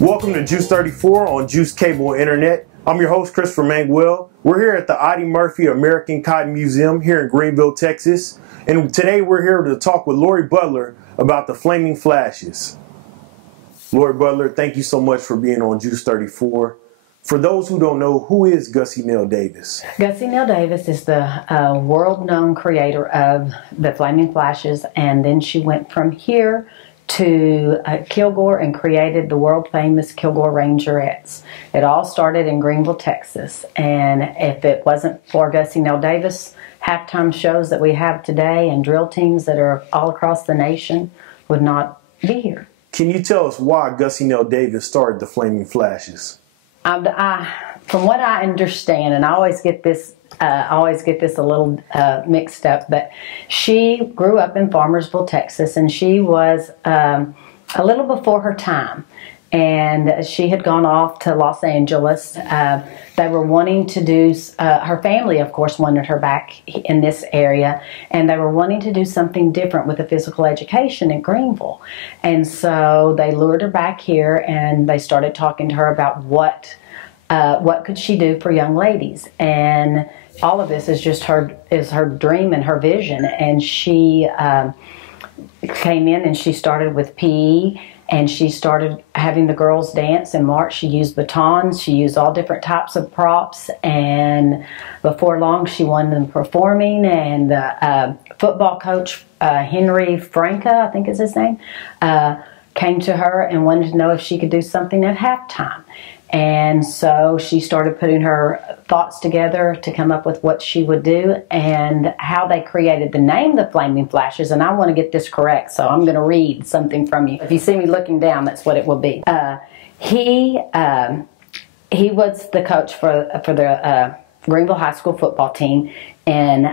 Welcome to Juice 34 on Juice Cable Internet. I'm your host, Christopher Manguel. We're here at the Audie Murphy American Cotton Museum here in Greenville, Texas. And today we're here to talk with Lori Butler about the Flaming Flashes. Lori Butler, thank you so much for being on Juice 34. For those who don't know, who is Gussie Neal-Davis? Gussie Neal-Davis is the world-known creator of the Flaming Flashes, and then she went from here to Kilgore and created the world-famous Kilgore Rangerettes. It all started in Greenville, Texas, and if it wasn't for Gussie Neal-Davis, halftime shows that we have today and drill teams that are all across the nation would not be here. Can you tell us why Gussie Neal-Davis started the Flaming Flashes? From what I understand, and I always get this a little mixed up, but she grew up in Farmersville, Texas, and she was a little before her time. And she had gone off to Los Angeles. They were wanting to do, her family, of course, wanted her back in this area, and they were wanting to do something different with the physical education in Greenville. And so they lured her back here, and they started talking to her about what could she do for young ladies. And all of this is just her dream and her vision. And she came in and she started with PE. And she started having the girls dance in March. She used batons. She used all different types of props. And before long, she won them performing. And the football coach, Henry Franca, I think is his name, came to her and wanted to know if she could do something at halftime. And so she started putting her thoughts together to come up with what she would do and how they created the name, the Flaming Flashes. And I want to get this correct, so I'm going to read something from you. If you see me looking down, that's what it will be. He was the coach for the Greenville High School football team, and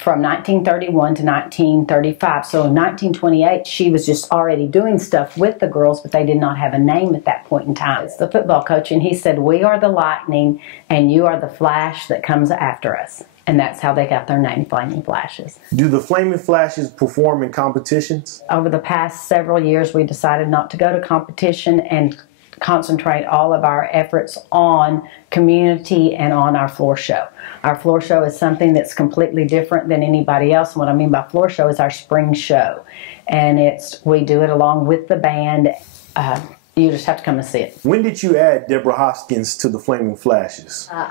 from 1931 to 1935. So in 1928, she was just already doing stuff with the girls, but they did not have a name at that point in time. It's the football coach, and he said, "We are the lightning, and you are the flash that comes after us." And that's how they got their name, Flaming Flashes. Do the Flaming Flashes perform in competitions? Over the past several years, we decided not to go to competition and concentrate all of our efforts on community and on our floor show. Our floor show is something that's completely different than anybody else. And what I mean by floor show is our spring show. And we do it along with the band. You just have to come and see it. When did you add Deborah Hoskins to the Flaming Flashes? When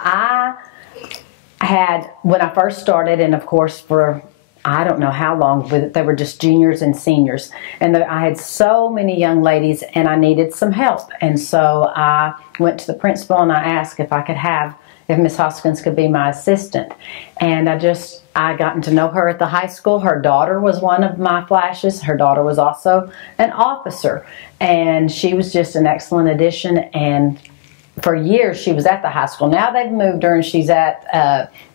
I first started, and of course for I don't know how long, but they were just juniors and seniors. And I had so many young ladies and I needed some help. And so I went to the principal and I asked if Miss Hoskins could be my assistant. And I gotten to know her at the high school. Her daughter was one of my flashes. Her daughter was also an officer. And she was just an excellent addition. And for years, she was at the high school. Now they've moved her and she's at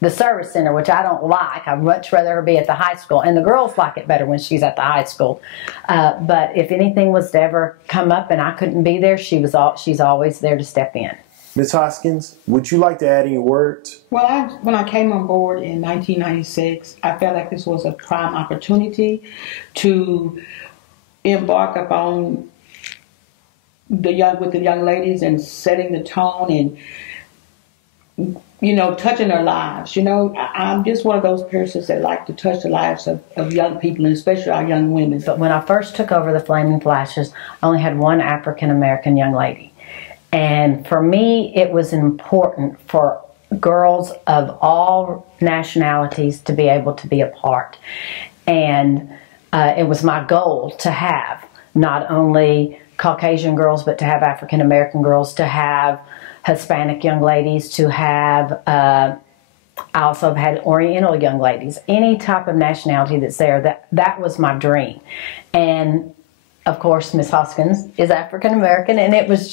the service center, which I don't like. I'd much rather her be at the high school. And the girls like it better when she's at the high school. But if anything was to ever come up and I couldn't be there, she's always there to step in. Ms. Hoskins, would you like to add any words? Well, when I came on board in 1996, I felt like this was a prime opportunity to embark upon with the young ladies and setting the tone and, touching their lives. I'm just one of those persons that like to touch the lives of young people, and especially our young women. But when I first took over the Flaming Flashes, I only had one African-American young lady. And for me, it was important for girls of all nationalities to be able to be a part. And it was my goal to have not only Caucasian girls, but to have African American girls, to have Hispanic young ladies, to have, I also have had Oriental young ladies, any type of nationality that's there. That was my dream. And of course, Miss Hoskins is African American, and it was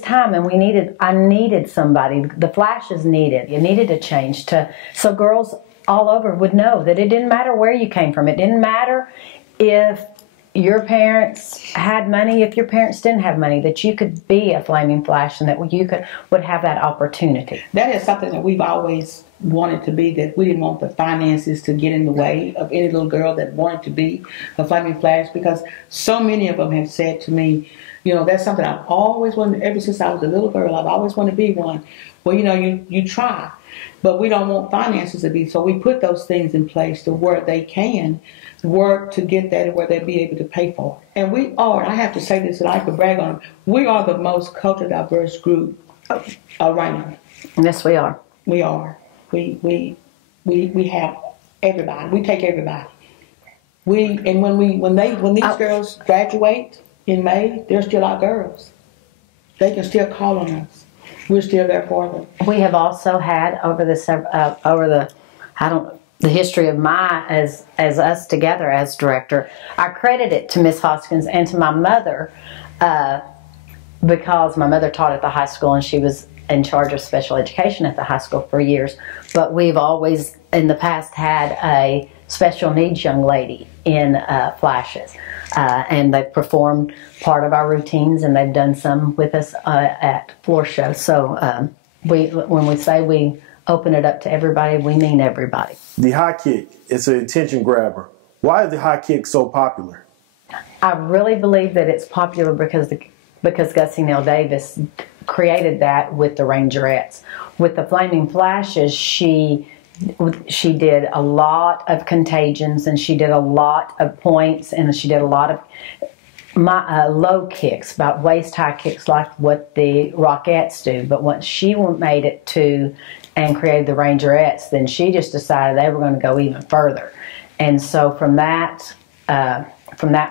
time, and I needed somebody. The Flashes you needed a change so girls all over would know that it didn't matter where you came from. It didn't matter if your parents had money, if your parents didn't have money, that you could be a Flaming Flash and that you would have that opportunity. That is something that we've always wanted to be, that we didn't want the finances to get in the way of any little girl that wanted to be a Flaming Flash, because so many of them have said to me, you know, that's something I've always wanted, ever since I was a little girl, I've always wanted to be one. Well, you know, you try, but we don't want finances to be, so we put those things in place to where they can work to get that and where they'll be able to pay for it. And we are, I have to say this and I can brag on them, we are the most culturally diverse group around. Yes, we are. We are. We have everybody. We take everybody. When these girls graduate in May, they're still our girls. They can still call on us. We're still there for them. We have also had over the history of as us together as director. I credit it to Miss Hoskins and to my mother, because my mother taught at the high school and she was in charge of special education at the high school for years. But we've always in the past had a special needs young lady in Flashes. And they've performed part of our routines, and they've done some with us at floor show. So when we say we open it up to everybody, we mean everybody. The high kick, it's an attention grabber. Why is the high kick so popular? I really believe that it's popular because Gussie Neal Davis created that with the Rangerettes. With the Flaming Flashes, she did a lot of contagions, and she did a lot of points, and she did a lot of low kicks, about waist-high kicks like what the Rockettes do. But once she made it to and created the Rangerettes, then she just decided they were going to go even further. And so from that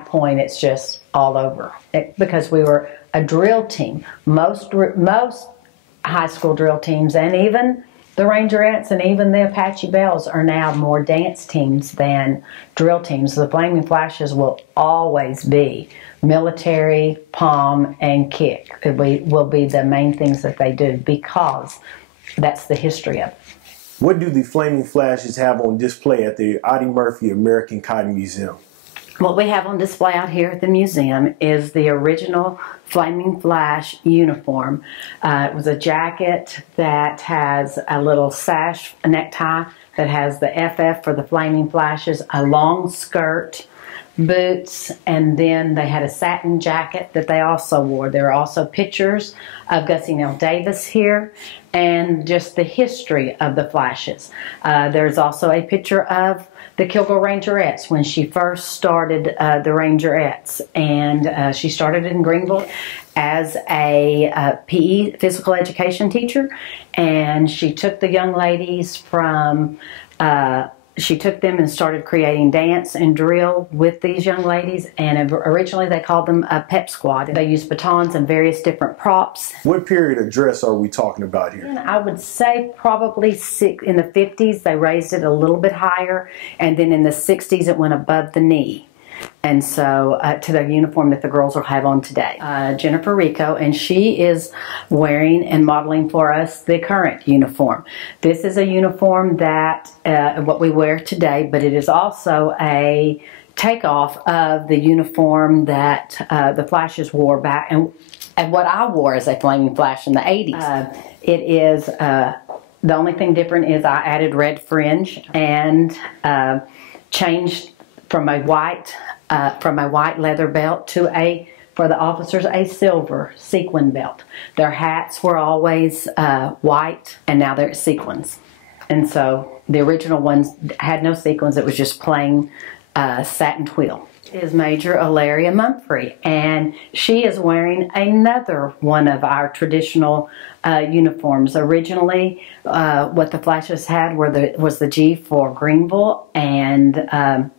point, it's just all over. Because we were a drill team. Most high school drill teams, and even the Rangerettes and even the Apache Bells, are now more dance teams than drill teams. The Flaming Flashes will always be military, pom, and kick. Will be the main things that they do, because that's the history of it. What do the Flaming Flashes have on display at the Audie Murphy American Cotton Museum? What we have on display out here at the museum is the original Flaming Flash uniform. It was a jacket that has a little sash, a necktie that has the FF for the Flaming Flashes, a long skirt, boots, and then they had a satin jacket that they also wore. There are also pictures of Gussie Neal Davis here, and just the history of the Flashes. There's also a picture of the Kilgore Rangerettes when she first started the Rangerettes, and she started in Greenville as a PE, physical education teacher, and she took the young ladies from she took them and started creating dance and drill with these young ladies, and originally they called them a pep squad. They used batons and various different props. What period of dress are we talking about here? And I would say probably in the 50s they raised it a little bit higher, and then in the 60s it went above the knee. And so to the uniform that the girls will have on today. Jennifer Rico, and she is wearing and modeling for us the current uniform. This is a uniform that what we wear today, but it is also a takeoff of the uniform that the Flashes wore back, and what I wore as a Flaming Flash in the 80s. It is, the only thing different is I added red fringe and changed from a white leather belt to for the officers, a silver sequin belt. Their hats were always white, and now they're sequins. And so the original ones had no sequins, it was just plain satin twill. Is Major Alaria Mumphrey, and she is wearing another one of our traditional uniforms. Originally, what the Flashes had was the G for Greenville, and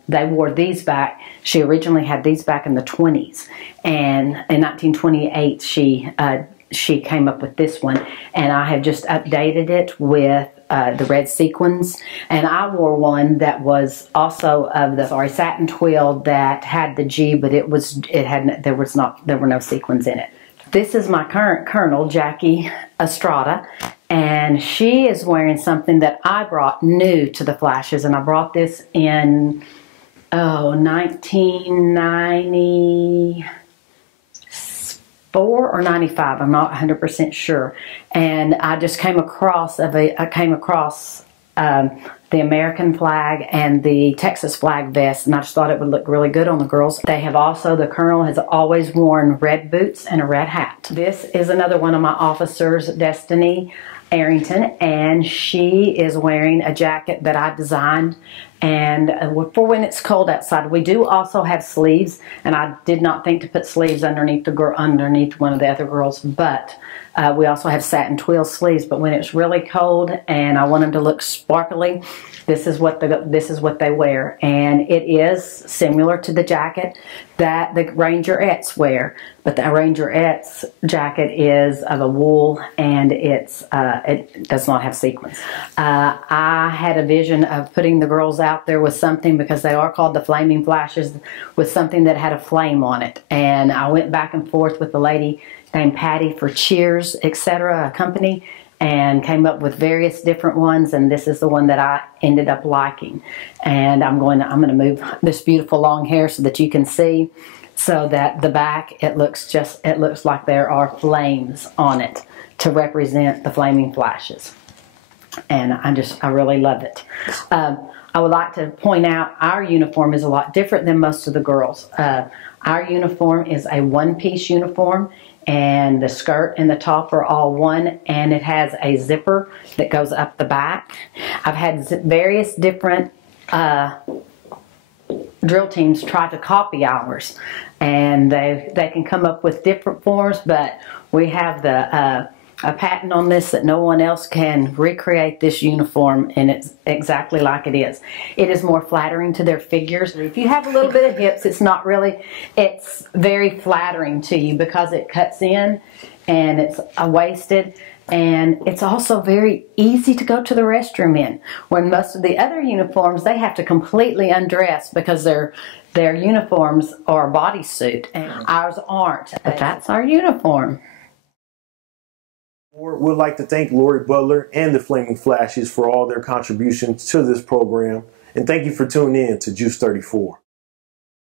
they wore these back. She originally had these back in the 20s, and in 1928 she came up with this one, and I have just updated it with the red sequins, and I wore one that was also of the satin twill that had the G, but there were no sequins in it. This is my current colonel, Jackie Estrada, and she is wearing something that I brought new to the Flashes, and I brought this in 1994 or 95, I'm not 100% sure. And I just came across the American flag and the Texas flag vest, and I just thought it would look really good on the girls. They have also, the colonel has always worn red boots and a red hat. This is another one of my officers, Destiny Arrington, and she is wearing a jacket that I designed, and for when it's cold outside. We do also have sleeves, and I did not think to put sleeves underneath underneath one of the other girls, but we also have satin twill sleeves. But when it's really cold and I want them to look sparkly, this is what they wear, and it is similar to the jacket that the Rangerettes wear. But the Rangerettes jacket is of a wool, and it does not have sequins. I had a vision of putting the girls out there with something, because they are called the Flaming Flashes, with something that had a flame on it. And I went back and forth with the lady named Patty for Cheers, etc., a company, and came up with various different ones, and this is the one that I ended up liking. And I'm going to move this beautiful long hair so that you can see, so that the back, it looks like there are flames on it to represent the Flaming Flashes. And I really love it. I would like to point out our uniform is a lot different than most of the girls. Our uniform is a one-piece uniform, and the skirt and the top are all one, and it has a zipper that goes up the back. I've had various different drill teams try to copy ours, and they can come up with different forms, but we have a patent on this that no one else can recreate this uniform, and it's exactly like it is. It is more flattering to their figures. If you have a little bit of hips, it's very flattering to you, because it cuts in and it's waisted, and it's also very easy to go to the restroom in. When most of the other uniforms, they have to completely undress because their uniforms are a bodysuit, and ours aren't. But that's our uniform. We'd like to thank Lori Butler and the Flaming Flashes for all their contributions to this program. And thank you for tuning in to Juice 34.